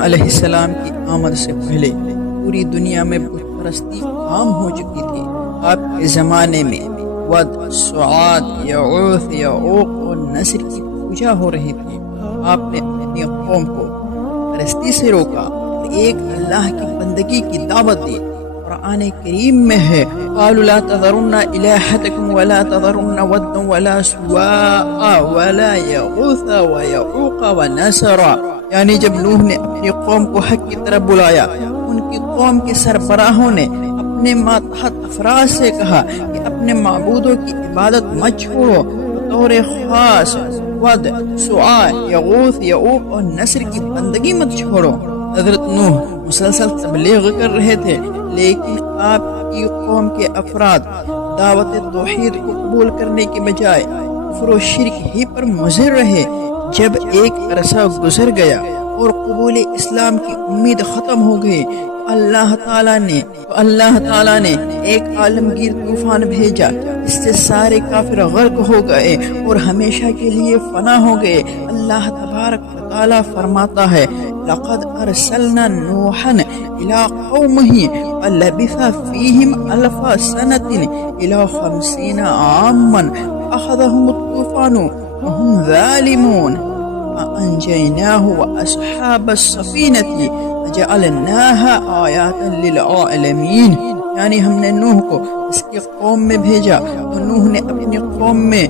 نوح علیہ السلام کی آمد سے پہلے پوری دنیا میں بت پرستی عام ہو چکی تھی۔ آپ کے زمانے میں ود، سعاد، یعوث، یعوق اور نصر کی پوجا ہو رہی تھی۔ آپ نے اپنی قوم کو پرستی سے روکا اور ایک اللہ کی بندگی کی دعوت دی۔ قرآن کریم میں ہے قالوا لا تذرن الہتکم ولا تذرن ودا ولا سواء ولا یغوث ویعوق ونسر، یعنی جب نوح نے اپنی قوم کو حق کی طرف بلایا، ان کی قوم کے سربراہوں نے اپنے ماتحت افراد سے کہا کہ اپنے معبودوں کی عبادت مت چھوڑو، بطور خاص ود، سعاء، یغوث، یعوق اور نصر کی بندگی مت چھوڑو۔ حضرت نوح مسلسل تبلیغ کر رہے تھے، لیکن آپ کی قوم کے افراد دعوت توحید کو قبول کرنے کے بجائے کفر و شرک ہی پر مصر رہے۔ جب ایک عرصہ گزر گیا اور قبول اسلام کی امید ختم ہو گئی، اللہ تعالیٰ نے ایک عالمگیر طوفان بھیجا، اس سے سارے کافر غرق ہو گئے اور ہمیشہ کے لیے فنا ہو گئے۔ اللہ تبارک و تعالیٰ فرماتا ہے لقد ارسلنا نوحا الى قومه فلبث فيهم 1000 سنة الى 50 عاما اخذهم الطوفان وهم ظالمون فانجيناه واصحاب السفينة وجعلناها آیات للعالمین، یعنی ہم نے نوح کو اس کی قوم میں بھیجا تو نوح نے اپنی قوم میں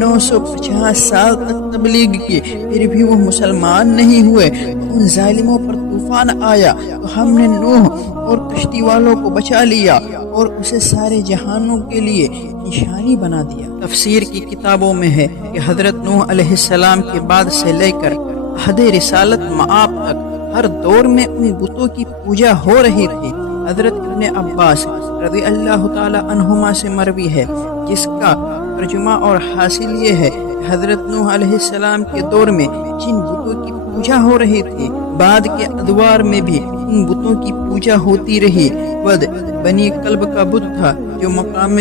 950 سال تک تبلیغ کی، پھر بھی وہ مسلمان نہیں ہوئے۔ ان ظالموں پر طوفان آیا تو ہم نے نوح اور کشتی والوں کو بچا لیا اور اسے سارے جہانوں کے لیے نشانی بنا دیا۔ تفسیر کی کتابوں میں ہے کہ حضرت نوح علیہ السلام کے بعد سے لے کر عہد رسالت مآب تک ہر دور میں ان بتوں کی پوجا ہو رہی تھی۔ حضرت ابن عباس رضی اللہ تعالی عنہما سے مروی ہے، جس کا ترجمہ اور حاصل یہ ہے کہ حضرت نوح علیہ السلام کے دور میں جن بتوں کی پوجا ہو رہی تھی، بعد کے ادوار میں بھی ان بتوں کی پوجا ہوتی رہی۔ ود بنی کلب کا بت تھا جو مقام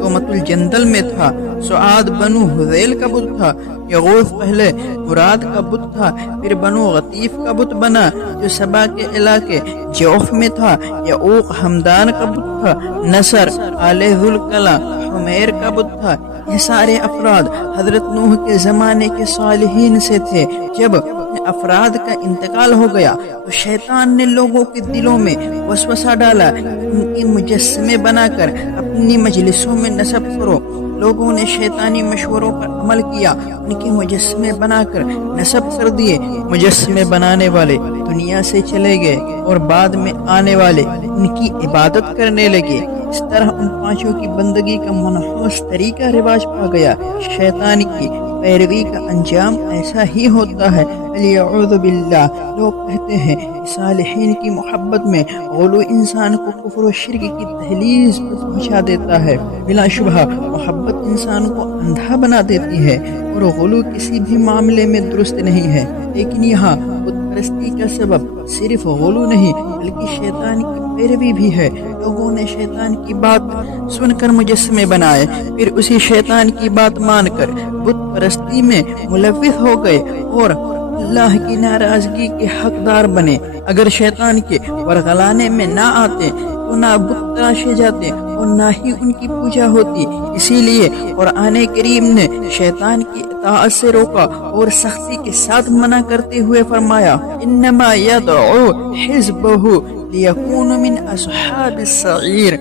تومت الجندل میں تھا۔ سعاد بنو حذیل کا بت تھا۔ یغوث پہلے مراد کا بت تھا، پھر بنو غطیف کا بت بنا جو سبا کے علاقے جوف میں تھا۔ یعوق ہمدان کا بت تھا۔ نصر آل ذوالکلا حمیر کا بت تھا۔ یہ سارے افراد حضرت نوح کے زمانے کے صالحین سے تھے۔ جب افراد کا انتقال ہو گیا تو شیطان نے لوگوں کے دلوں میں وسوسہ ڈالا، ان کے مجسمے بنا کر اپنی مجلسوں میں نصب کرو۔ لوگوں نے شیطانی مشوروں پر عمل کیا، ان کے مجسمے بنا کر نصب کر دیے۔ مجسمے بنانے والے دنیا سے چلے گئے اور بعد میں آنے والے ان کی عبادت کرنے لگے۔ اس طرح ان پانچوں کی بندگی کا منحوس طریقہ رواج پا گیا۔ شیطان کی پیروی کا انجام ایسا ہی ہوتا ہے۔ الیعوذ باللہ۔ لوگ کہتے ہیں صالحین کی محبت میں غلو انسان کو کفر و شرک کی دہلیز پر پہنچا دیتا ہے۔ بلا شبہ محبت انسان کو اندھا بنا دیتی ہے اور غلو کسی بھی معاملے میں درست نہیں ہے۔ لیکن یہاں بت پرستی کا سبب صرف غلو نہیں بلکہ شیطان کی پیروی بھی ہے۔ لوگوں نے شیطان کی بات سن کر مجسمے بنائے، پھر اسی شیطان کی بات مان کر بت پرستی میں ملوث ہو گئے اور اللہ کی ناراضگی کے حقدار بنے۔ اگر شیطان کے ورغلانے میں نہ آتے تو نہ بت تراشے جاتے اور نہ ہی ان کی پوجا ہوتی۔ اسی لیے قرآن کریم نے شیطان کی اطاعت سے روکا اور سختی کے ساتھ منع کرتے ہوئے فرمایا انما یدعو حزبہ لیکونوا من اصحاب السعیر۔